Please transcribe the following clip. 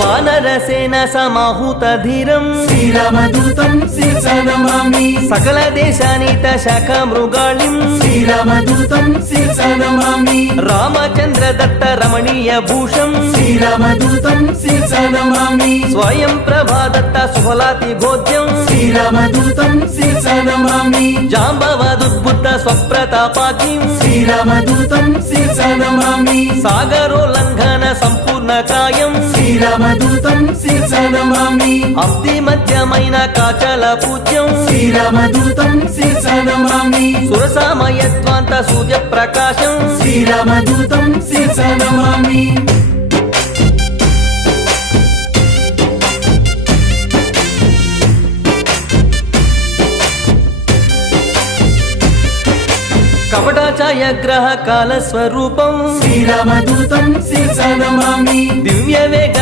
వానరసేన సమాహూత ధీరం శ్రీరామదూతం శిరసా నమామి సకల దేశానీత శాఖ మృగాళిం శ్రీరామదూతం శిరసా నమామి రామచంద్ర దత్త రమణీయ భూషం శ్రీరామదూతం శిరసా నమామి స్వయం ప్రభా దత్త సుఫలాతి గోద్యం శ్రీరామదూతం శిరసా నమామి జాంబవదుద్బుద్ధ స్వప్రతాపాగ్నిం శ్రీరామదూతం శిరసా నమామి సాగరోల్లంఘన సంపూర్ణ కాయం శ్రీరామదూతం శిరసా నమామి అస్థి మధ్యమైన కాచల పూజ్యం శ్రీరామదూతం శిరసా నమామి సురసామయత్వాంత సూర్య ప్రకాశం శ్రీరామదూతం శిరసా నమామి కపటాఛాయగ్రహ కాల స్వరూపం శ్రీరామదూతం శిరసా నమామి దివ్య వేగ